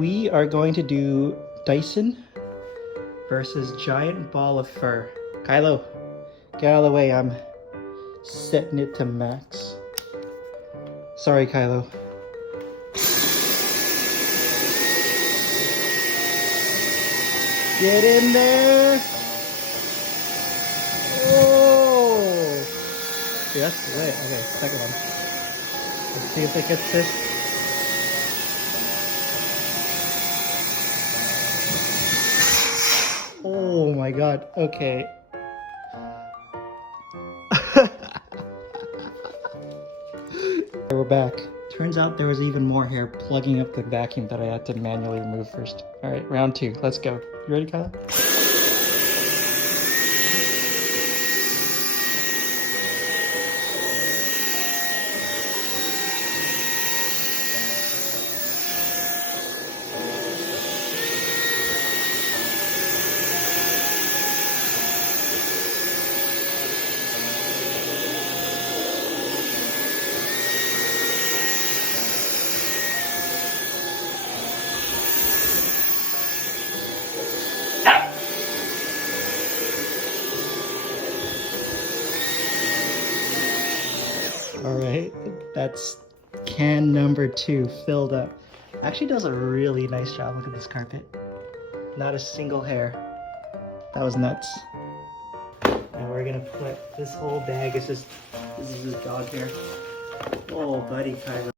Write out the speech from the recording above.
We are going to do Dyson versus giant ball of fur. Kylo, get out of the way. I'm setting it to max. Sorry, Kylo. Get in there. Oh! Dude, that's lit. Okay, second one. Let's see if it gets this. Oh my god, okay. We're back. Turns out there was even more hair plugging up the vacuum that I had to manually remove first. Alright, round two. Let's go. You ready, Kyle? Alright, that's can number 2 filled up. Actually does a really nice job. Look at this carpet. Not a single hair. That was nuts. And we're gonna put this whole bag, this is just dog hair. Oh buddy, Kylo.